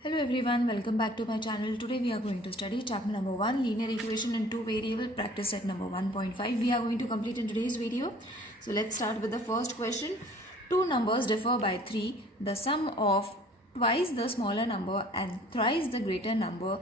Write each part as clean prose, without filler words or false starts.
Hello everyone, welcome back to my channel. Today we are going to study chapter number 1, linear equation in two variable, practice set number 1.5. We are going to complete in today's video. So let's start with the first question. Two numbers differ by 3. The sum of twice the smaller number and thrice the greater number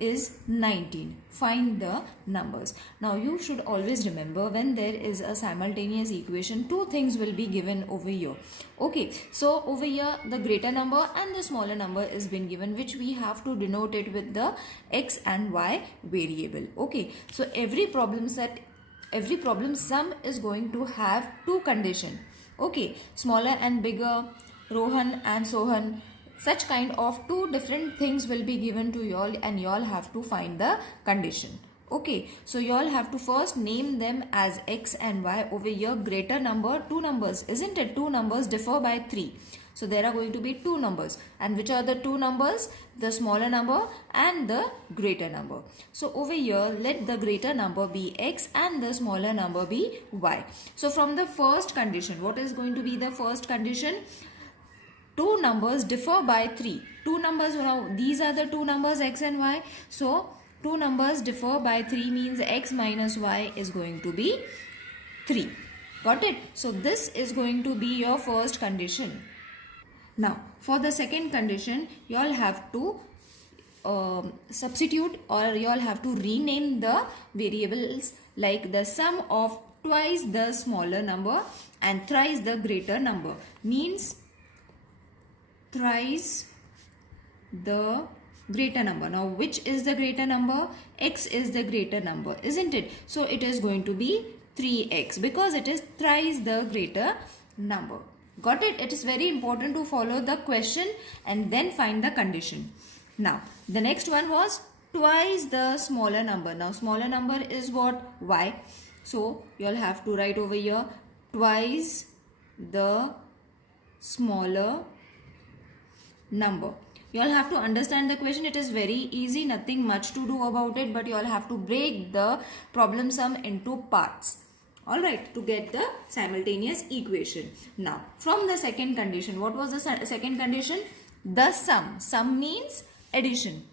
is 19. Find the numbers. Now you should always remember, when there is a simultaneous equation, two things will be given over here. Okay, so over here the greater number and the smaller number is been given, which we have to denote it with the x and y variable. Okay, so every problem sum is going to have two conditions. Okay, smaller and bigger, Rohan and Sohan, such kind of two different things will be given to y'all, and y'all have to find the condition. Okay, so y'all have to first name them as x and y. Over here greater number, two numbers, isn't it? Two numbers differ by 3. So there are going to be two numbers, and which are the two numbers? The smaller number and the greater number. So over here let the greater number be x and the smaller number be y. So from the first condition, what is going to be the first condition? Two numbers differ by 3. Two numbers, now these are the two numbers x and y. So two numbers differ by 3 means x minus y is going to be 3. Got it? So this is going to be your first condition. Now for the second condition, you all have to substitute, or you all have to rename the variables, like the sum of twice the smaller number and thrice the greater number means thrice the greater number. Now which is the greater number? X is the greater number, isn't it? So it is going to be 3x because it is thrice the greater number. Got it? It is very important to follow the question and then find the condition. Now the next one was twice the smaller number. Now smaller number is what? Y. So you all have to write over here twice the smaller number. You all have to understand the question. It is very easy, nothing much to do about it, but you all have to break the problem sum into parts. Alright, to get the simultaneous equation. Now from the second condition, what was the second condition? The sum. Sum means addition.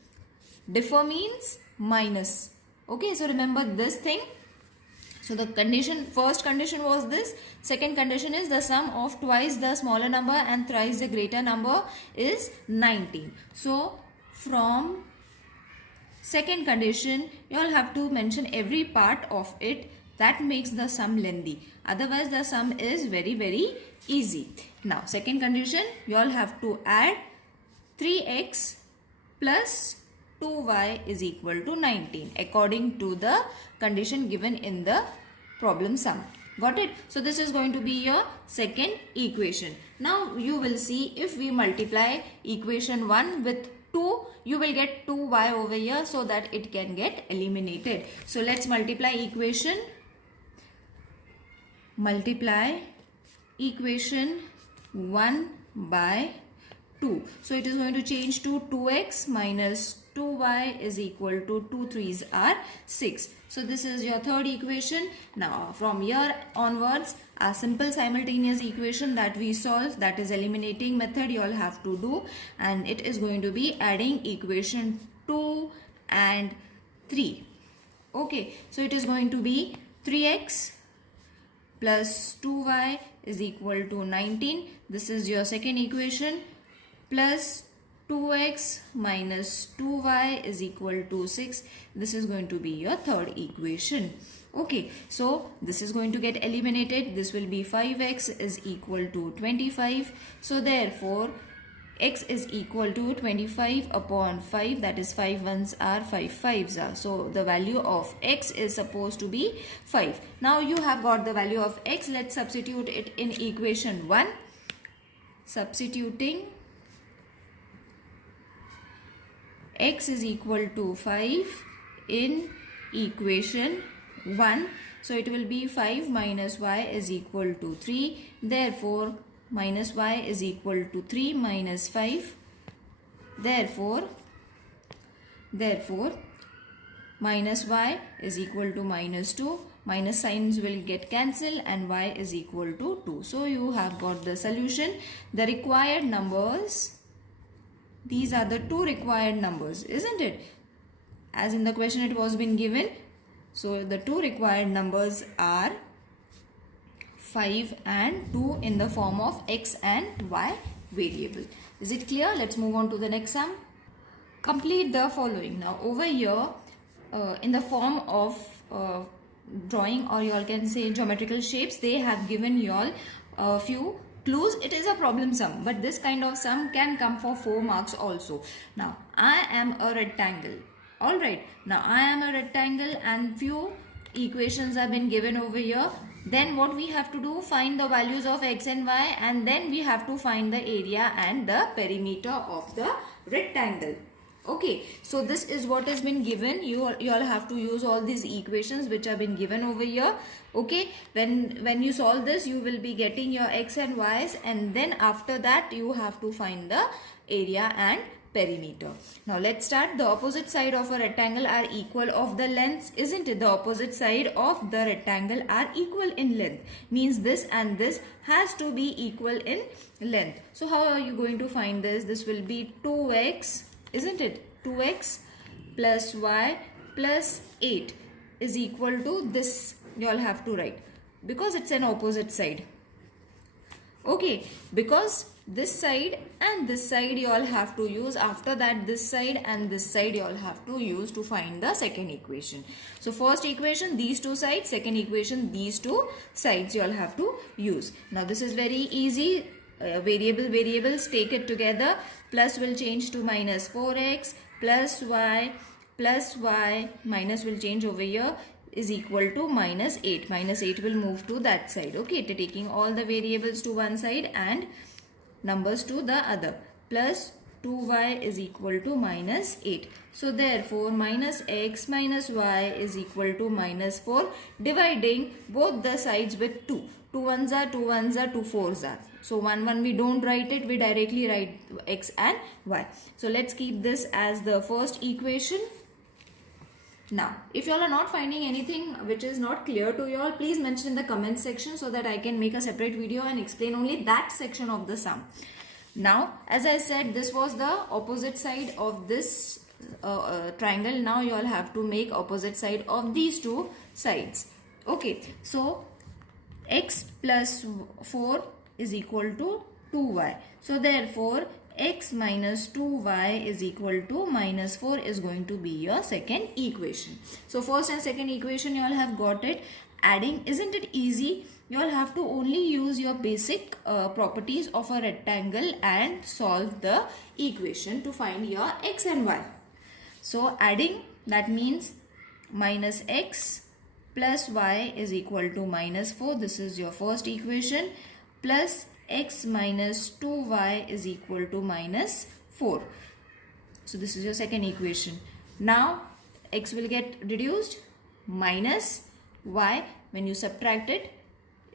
Differ means minus. Okay, so remember this thing. So the condition, first condition was this. Second condition is the sum of twice the smaller number and thrice the greater number is 19. So from second condition, you all have to mention every part of it. That makes the sum lengthy. Otherwise the sum is very easy. Now second condition, you all have to add 3x plus 2y is equal to 19 according to the condition given in the problem sum. Got it? So this is going to be your second equation. Now you will see, if we multiply equation 1 with 2, you will get 2y over here, so that it can get eliminated. So let's multiply equation 1 by 2. So it is going to change to 2x minus 2y is equal to 2 3s are 6. So this is your third equation. Now from here onwards, a simple simultaneous equation that we solve, that is eliminating method, you all have to do, and it is going to be adding equation 2 and 3. Okay, so it is going to be 3x plus 2y is equal to 19. This is your second equation, plus 2x minus 2y is equal to 6. This is going to be your third equation. Okay, so this is going to get eliminated. This will be 5x is equal to 25. So therefore x is equal to 25 upon 5, that is 5 ones are 5 5s are. So the value of x is supposed to be 5. Now you have got the value of x. Let's substitute it in equation 1. Substituting x is equal to 5 in equation 1. So it will be 5 minus y is equal to 3. Therefore minus y is equal to 3 minus 5. Therefore minus y is equal to minus 2. Minus signs will get cancelled and y is equal to 2. So you have got the solution. The required numbers These are the two required numbers, isn't it? As in the question it was been given. So the two required numbers are 5 and 2 in the form of x and y variable. Is it clear? Let's move on to the next sum. Complete the following. Now over here in the form of drawing, or you all can say geometrical shapes, they have given you all a few clues. It is a problem sum, but this kind of sum can come for 4 marks also. Now I am a rectangle. Alright, now I am a rectangle and few equations have been given over here. Then what we have to do, find the values of x and y, and then we have to find the area and the perimeter of the rectangle. Okay, so this is what has been given. You all have to use all these equations which have been given over here. Okay, when you solve this, you will be getting your x and y's, and then after that you have to find the area and perimeter. Now let's start. The opposite side of a rectangle are equal of the lengths, isn't it? The opposite side of the rectangle are equal in length. Means this and this has to be equal in length. So how are you going to find this? This will be 2x, isn't it? 2x plus y plus 8 is equal to this. You all have to write, because it's an opposite side. Okay, because this side and this side you all have to use. After that, this side and this side you all have to use to find the second equation. So first equation, these two sides. Second equation, these two sides you all have to use. Now this is very easy. Variables, take it together. Plus will change to minus 4x plus y, minus will change over here, is equal to minus 8. Minus 8 will move to that side. Okay, taking all the variables to one side and numbers to the other. Plus 2y is equal to minus 8. So therefore minus x minus y is equal to minus 4, dividing both the sides with 2. 2 1s are 2 1s are 2 4s are. So 1 we don't write it, we directly write x and y. So let's keep this as the first equation. Now, if you all are not finding anything which is not clear to you all, please mention in the comment section so that I can make a separate video and explain only that section of the sum. Now, as I said, this was the opposite side of this triangle. Now you all have to make opposite side of these two sides. Okay, so x plus 4 is equal to 2y. So therefore x minus 2y is equal to minus 4 is going to be your second equation. So first and second equation you all have got it. Adding, isn't it easy? You all have to only use your basic properties of a rectangle and solve the equation to find your x and y. So adding, that means minus x plus y is equal to minus 4. This is your first equation. Plus x minus 2y is equal to minus 4. So this is your second equation. Now x will get reduced, minus y when you subtract it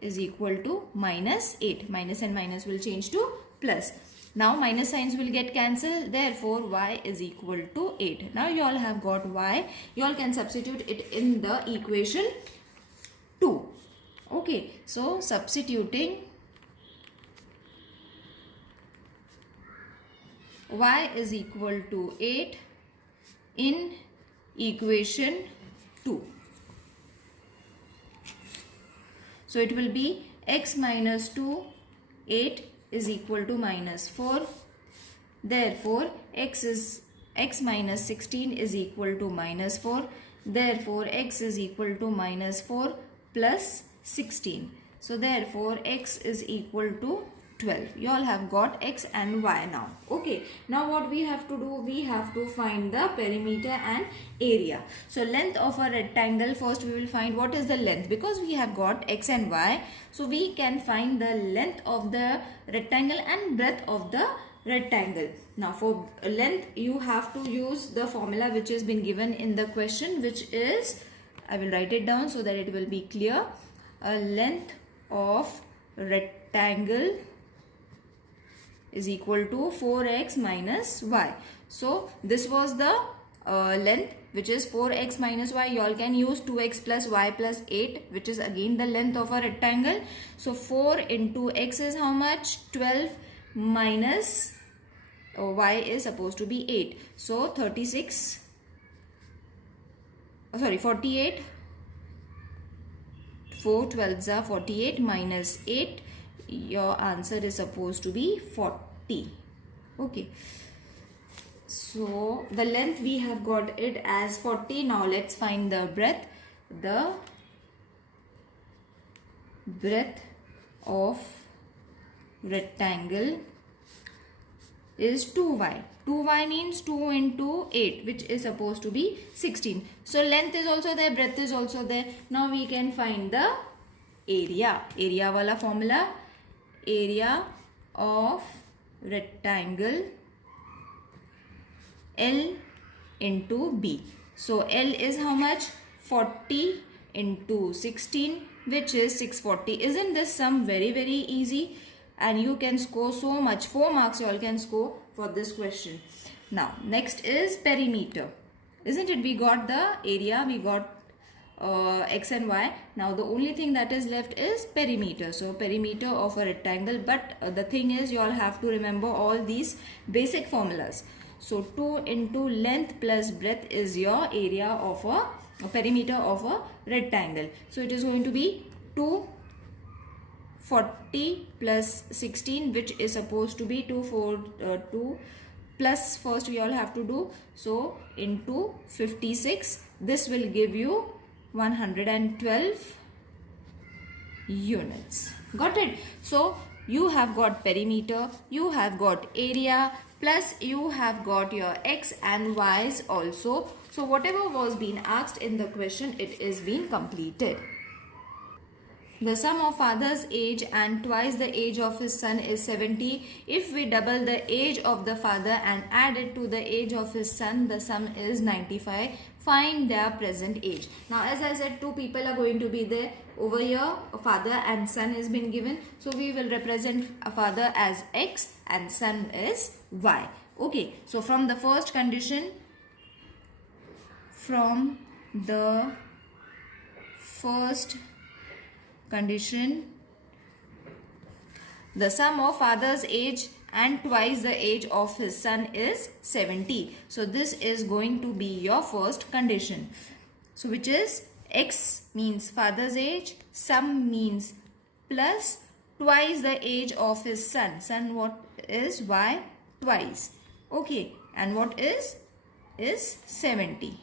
is equal to minus 8. Minus and minus will change to plus. Now minus signs will get cancelled, therefore y is equal to 8. Now you all have got y. You all can substitute it in the equation 2. Okay, so substituting y is equal to 8 in equation 2. So it will be x minus 2, 8 is equal to minus 4. Therefore x minus 16 is equal to minus 4. Therefore x is equal to minus 4 plus 16. So therefore x is equal to 12. You all have got x and y now. Okay, now what we have to do, we have to find the perimeter and area. So length of a rectangle, first we will find what is the length, because we have got x and y. So we can find the length of the rectangle and breadth of the rectangle. Now for length you have to use the formula which has been given in the question, which is, I will write it down so that it will be clear. A length of rectangle is equal to 4x minus y. So this was the length, which is 4x minus y. You all can use 2x plus y plus 8, which is again the length of a rectangle. So 4 into x is how much? 12 minus y is supposed to be 8. So 48. 4 12s are 48 minus 8. Your answer is supposed to be 40. Okay. So the length we have got it as 40. Now let's find the breadth. The breadth of rectangle is 2y. 2y means 2 into 8, which is supposed to be 16. So length is also there, breadth is also there. Now we can find the area. Area wala formula. Area of rectangle L into B. So L is how much? 40 into 16, which is 640. Isn't this sum very easy? And you can score so much. 4 marks you all can score for this question. Now next is perimeter. Isn't it? We got the area, we got x and y. Now the only thing that is left is perimeter. So perimeter of a rectangle. But the thing is, you all have to remember all these basic formulas. So 2 into length plus breadth is your area of a perimeter of a rectangle. So it is going to be 240 plus 16, which is supposed to be 2 plus first we all have to do. So into 56, this will give you 112 units. Got it? So you have got perimeter, you have got area, plus you have got your x and y's also. So whatever was being asked in the question, it is being completed. The sum of father's age and twice the age of his son is 70. If we double the age of the father and add it to the age of his son, the sum is 95. Find their present age. Now as I said, two people are going to be there. Over here, a father and son has been given. So we will represent a father as x and son is y. Okay, so from the first condition, the sum of father's age and twice the age of his son is 70. So this is going to be your first condition. So which is x means father's age, sum means plus twice the age of his son. Son what is? Y twice. Okay, and what is 70.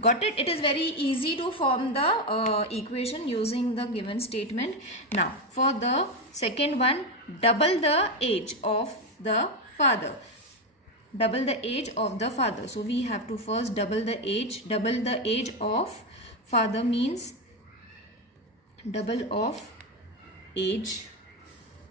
Got it? It is very easy to form the equation using the given statement. Now for the second one, double the age of the father. Double the age of the father. So we have to first double the age. Double the age of father means double of age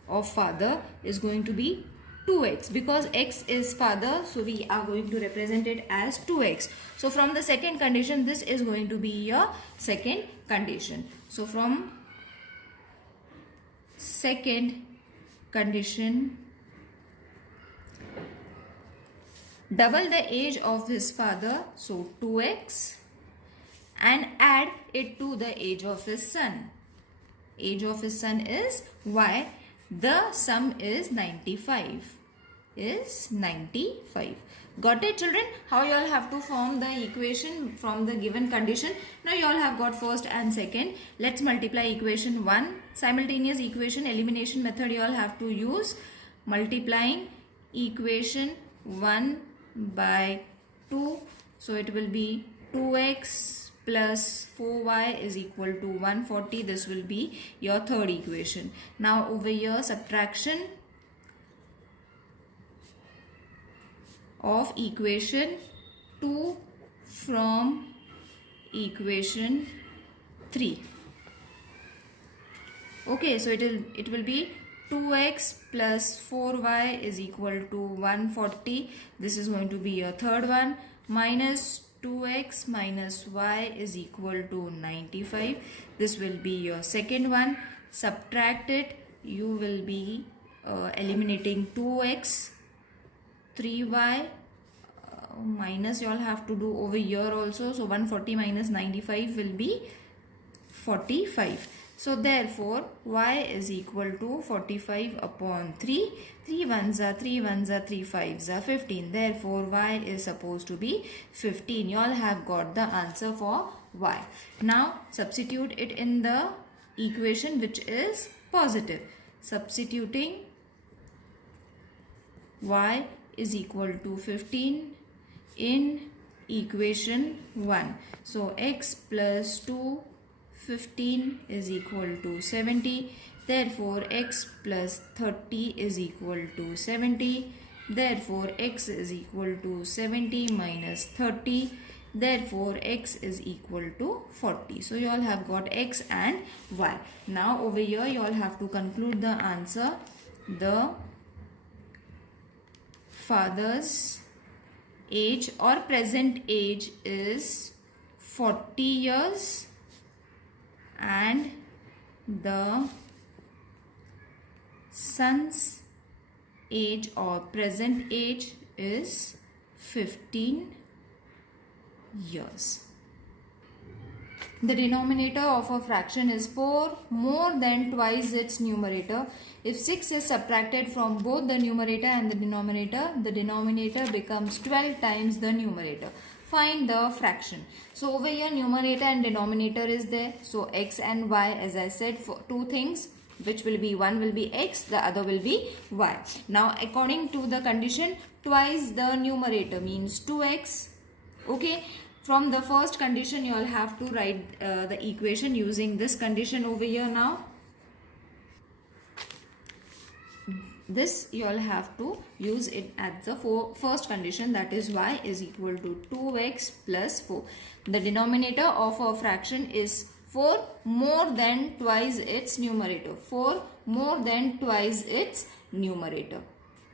of father is going to be 2x, because x is father, so we are going to represent it as 2x. So from the second condition, this is going to be your second condition. So from second condition, double the age of his father, so 2x, and add it to the age of his son. Age of his son is y. The sum is 95. Got it, children? How you all have to form the equation from the given condition? Now you all have got first and second. Let's multiply equation 1. Simultaneous equation elimination method you all have to use. Multiplying equation 1 by 2. So it will be 2x plus 4y is equal to 140. This will be your third equation. Now over here, subtraction of equation 2 from equation 3. Okay, so it will be 2x plus 4y is equal to 140. This is going to be your third one. Minus 2x minus y is equal to 95. This will be your second one. Subtract it. You will be eliminating 2x, 3y, minus you all have to do over here also. So 140 minus 95 will be 45. So therefore y is equal to 45 upon 3. 3 ones are 3 ones are 3 fives are 15. Therefore y is supposed to be 15. You all have got the answer for y. Now substitute it in the equation which is positive. Substituting y is equal to 15 in equation 1. So x plus 2 15 is equal to 70. Therefore x plus 30 is equal to 70. Therefore x is equal to 70 minus 30. Therefore x is equal to 40. So you all have got x and y. Now over here you all have to conclude the answer. The father's age or present age is 40 years and the son's age or present age is 15 years. The denominator of a fraction is 4 more than twice its numerator. If 6 is subtracted from both the numerator and the denominator becomes 12 times the numerator. Find the fraction. So over here numerator and denominator is there. So x and y, as I said, for two things, which will be, one will be x, the other will be y. Now according to the condition, twice the numerator means 2x. Okay. From the first condition, you all have to write the equation using this condition over here now. This you all have to use it at the first condition, that is y is equal to 2x plus 4. The denominator of a fraction is 4 more than twice its numerator. 4 more than twice its numerator.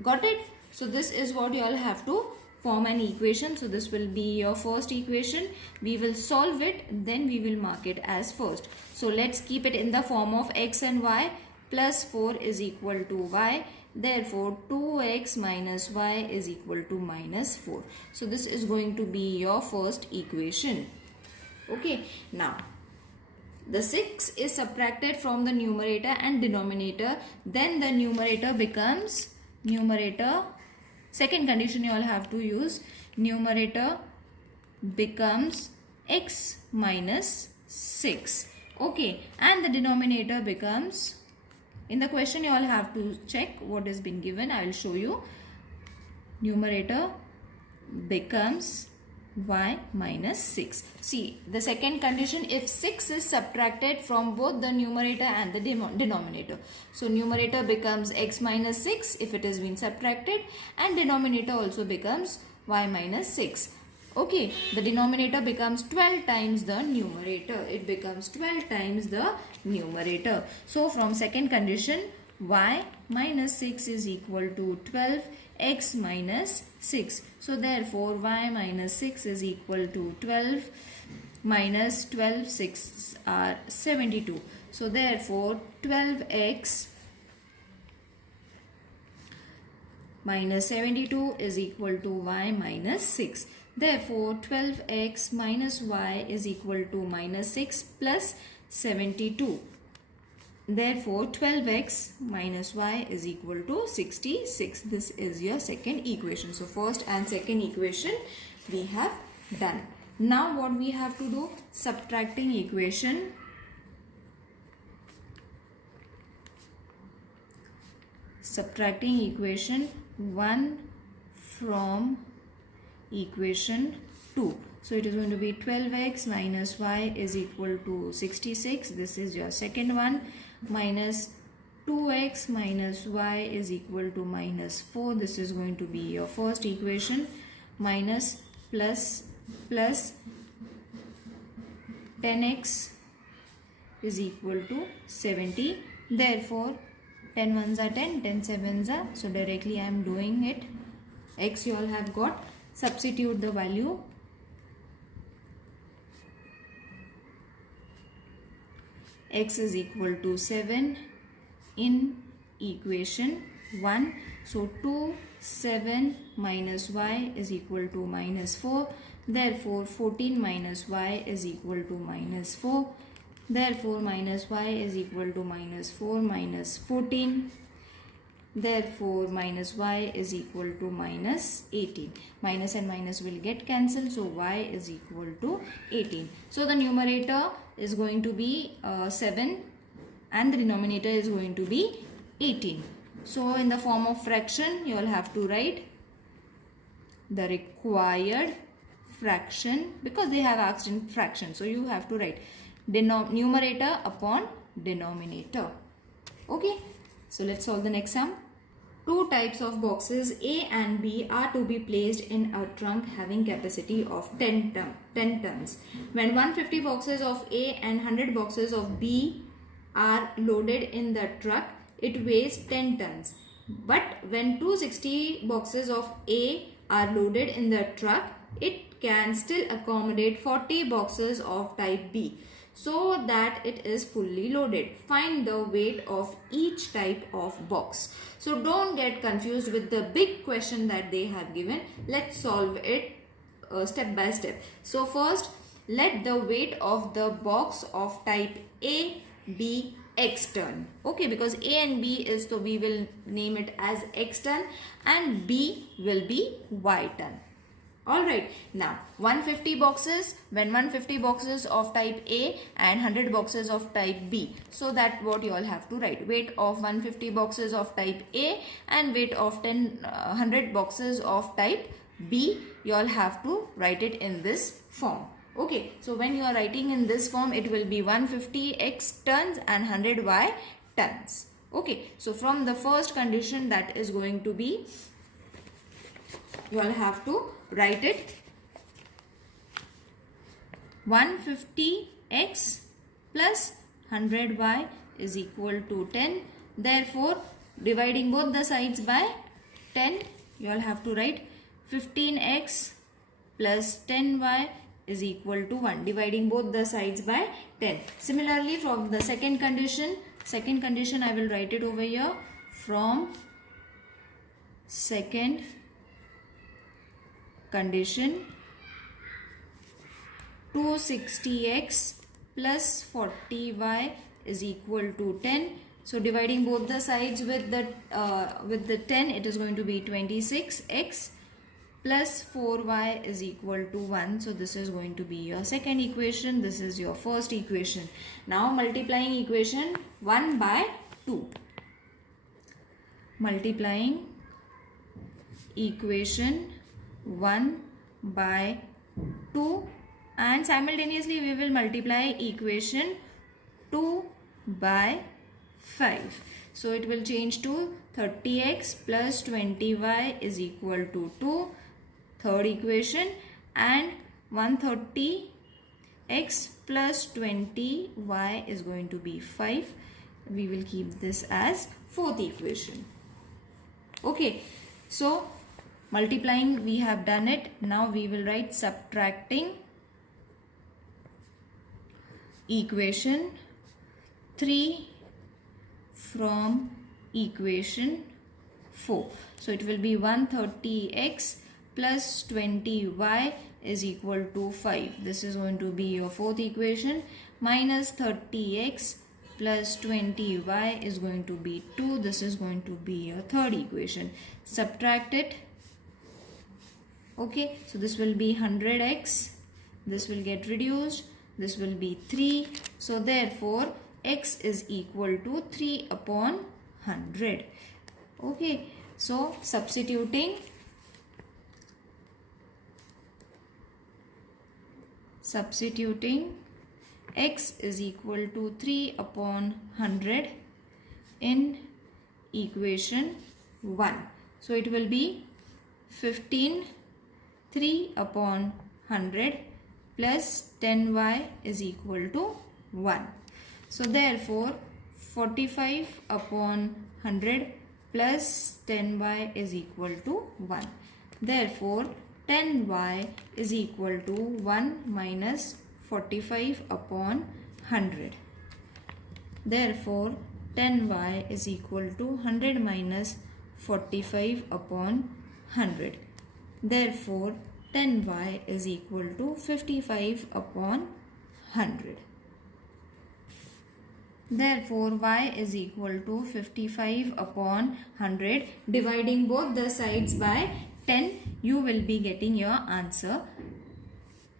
Got it? So this is what you all have to form an equation. So this will be your first equation. We will solve it, then we will mark it as first. So let's keep it in the form of x and y. Plus 4 is equal to y. Therefore 2x minus y is equal to minus 4. So this is going to be your first equation. Okay. Now the 6 is subtracted from the numerator and denominator. Then the numerator becomes second condition you all have to use, numerator becomes x minus 6. Okay, and the denominator becomes, in the question you all have to check what is being given. I will show you. Numerator becomes y minus 6. See, the second condition, if 6 is subtracted from both the numerator and the denominator. So numerator becomes x minus 6 if it has been subtracted, and denominator also becomes y minus 6. Okay, the denominator becomes 12 times the numerator. It becomes 12 times the numerator. So from second condition, y minus 6 is equal to 12 x minus 6. So therefore y minus 6 is equal to 12 minus 12, 6 are 72. So therefore 12x minus 72 is equal to y minus 6. Therefore 12x minus y is equal to minus 6 plus 72. Therefore 12x minus y is equal to 66. This is your second equation. So first and second equation we have done. Now what we have to do? Subtracting equation. Subtracting equation 1 from equation 2. So it is going to be 12x minus y is equal to 66. This is your second one. Minus 2x minus y is equal to minus 4. This is going to be your first equation. Minus plus 10x is equal to 70. Therefore 10 ones are 10, 10 sevens are. So directly I am doing it. X you all have got. Substitute the value. X is equal to 7 in equation 1. So 2, 7 minus y is equal to minus 4. Therefore 14 minus y is equal to minus 4. Therefore minus y is equal to minus 4 minus 14. Therefore minus y is equal to minus 18. Minus and minus will get cancelled, so y is equal to 18. So the numerator is going to be 7 and the denominator is going to be 18. So in the form of fraction you will have to write the required fraction, because they have asked in fraction, so you have to write numerator upon denominator. Okay, so let's solve the next sum. Two types of boxes A and B are to be placed in a trunk having capacity of 10 tons. When 150 boxes of A and 100 boxes of B are loaded in the truck, it weighs 10 tons. But when 260 boxes of A are loaded in the truck, it can still accommodate 40 boxes of type B, so that it is fully loaded. Find the weight of each type of box. So don't get confused with the big question that they have given. Let's solve it step by step. So first, let the weight of the box of type A be X ton. Okay, because A and B is, so we will name it as X ton and B will be Y ton. Alright, now 150 boxes, when 150 boxes of type A and 100 boxes of type B. So that what you all have to write. Weight of 150 boxes of type A and weight of 100 boxes of type B. You all have to write it in this form. Okay, so when you are writing in this form, it will be 150 X tons and 100 Y tons. Okay, so from the first condition, that is going to be, you all have to write it 150x plus 100y is equal to 10. Therefore, dividing both the sides by 10, you all have to write 15x plus 10y is equal to 1. Dividing both the sides by 10. Similarly, from the second condition I will write it over here. From second condition, 260x plus 40y is equal to 10. So dividing both the sides with the 10, it is going to be 26x plus 4y is equal to 1. So this is going to be your second equation. This is your first equation. Now multiplying equation 1 by 2. Multiplying equation 1 by 2, and simultaneously we will multiply equation 2 by 5. So it will change to 30x plus 20y is equal to 2, third equation, and 130x plus 20y is going to be 5. We will keep this as fourth equation. Okay, so multiplying we have done it. Now we will write subtracting equation 3 from equation 4. So it will be 130x plus 20y is equal to 5. This is going to be your fourth equation. Minus 30x plus 20y is going to be 2. This is going to be your third equation. Subtract it. Okay, so this will be 100x. This will get reduced. This will be 3. So therefore, x is equal to 3 upon 100. Okay, so substituting x is equal to 3 upon 100 in equation 1. So it will be 15 3 upon 100 plus 10y is equal to 1. So therefore 45 upon 100 plus 10y is equal to 1. Therefore 10y is equal to 1 minus 45 upon 100. Therefore 10y is equal to 100 minus 45 upon 100. Therefore 10y is equal to 55 upon 100. Therefore, y is equal to 55 upon 100. Dividing both the sides by 10, you will be getting your answer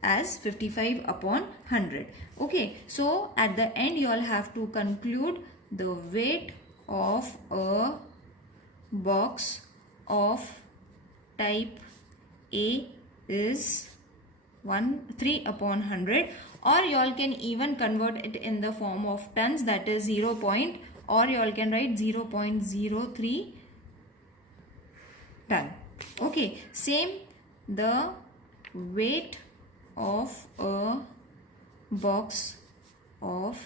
as 55 upon 100. Okay, so at the end you all have to conclude the weight of a box of type A is 3 upon 100, or you all can even convert it in the form of tons, that is 0. Or you all can write 0.03 ton. Okay, same, the weight of a box of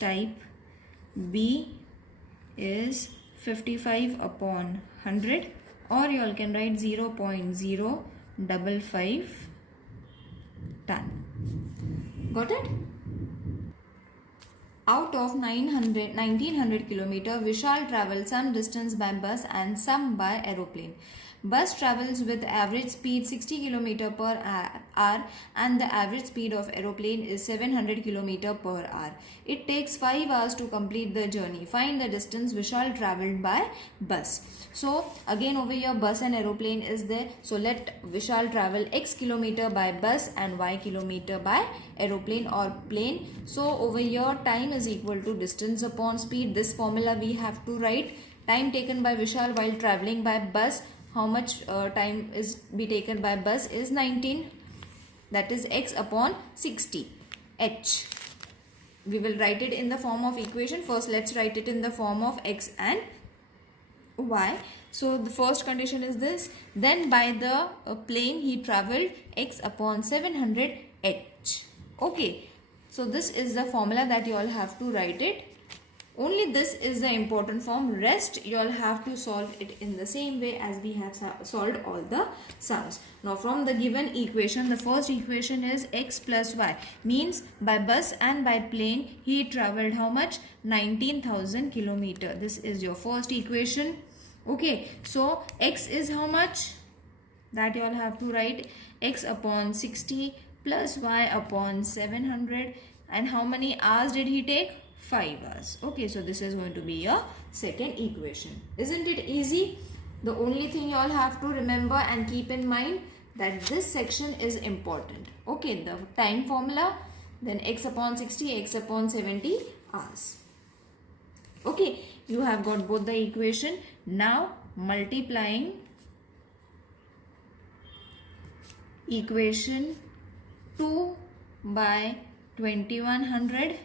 type B is 55 upon 100, or you all can write 0.055 ton. Got it? Out of 1900 km, Vishal travels some distance by bus and some by aeroplane. Bus travels with average speed 60 km per hour and the average speed of aeroplane is 700 km per hour. It takes 5 hours to complete the journey. Find the distance Vishal travelled by bus. So again over here bus and aeroplane is there. So let Vishal travel x kilometer by bus and y kilometer by aeroplane or plane. So over here time is equal to distance upon speed. This formula we have to write. Time taken by Vishal while travelling by bus. How much time is be taken by bus is 19, that is x upon 60 h. We will write it in the form of equation. First let's write it in the form of x and y. So the first condition is this. Then by the plane he travelled x upon 700 h. Okay, so this is the formula that you all have to write it. Only this is the important form. Rest you all have to solve it in the same way as we have solved all the sums. Now from the given equation, the first equation is x plus y. Means by bus and by plane he travelled how much? 19,000 kilometer. This is your first equation. Okay, so x is how much? That you all have to write x upon 60 plus y upon 700. And how many hours did he take? 5 hours. Okay, so this is going to be your second equation. Isn't it easy? The only thing you all have to remember and keep in mind that this section is important. Okay, the time formula, then x upon 60, x upon 70 hours. Okay, you have got both the equation. Now multiplying equation 2 by 2100,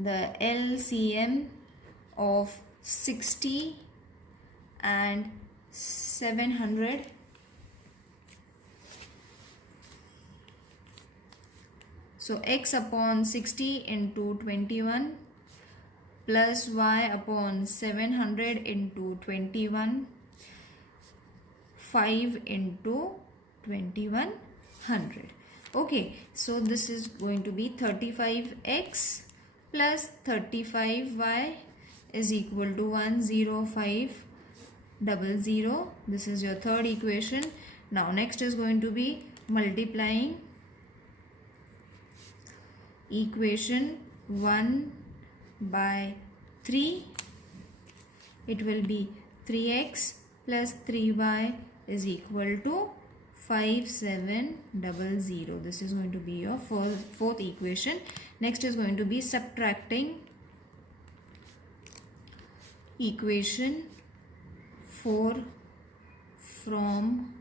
the LCM of 60 and 700 . So x upon 60 into 21 plus y upon 700 into 21, 5 into 2100. Okay, so this is going to be 35x plus 35y is equal to 10500. This is your third equation. Now next is going to be multiplying equation 1 by 3. It will be 3x plus 3y is equal to 5700. This is going to be your fourth equation. Next is going to be subtracting equation 4 from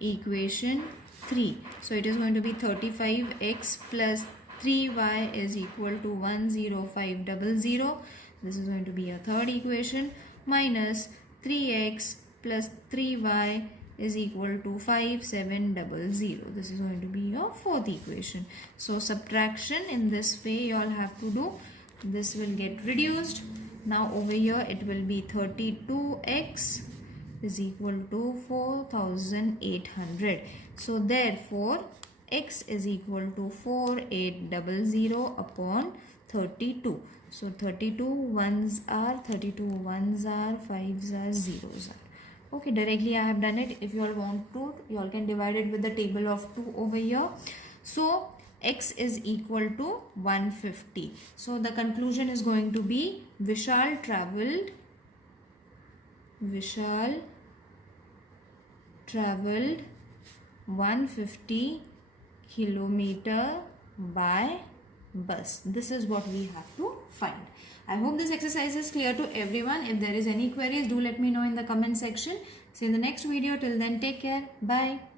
equation 3. So it is going to be 35x plus 3y is equal to 10500. This is going to be a third equation, minus 3x plus 3y is equal to 5700. This is going to be your fourth equation. So subtraction in this way you all have to do. This will get reduced. Now over here it will be 32x is equal to 4800. So therefore x is equal to 4800 upon 32. So 32 ones are 5s are zeros are. Okay, directly I have done it. If you all want to, you all can divide it with the table of 2 over here. So x is equal to 150. So the conclusion is going to be Vishal traveled 150 kilometer by bus. This is what we have to find. I hope this exercise is clear to everyone. If there is any queries, do let me know in the comment section. See you in the next video. Till then, take care. Bye.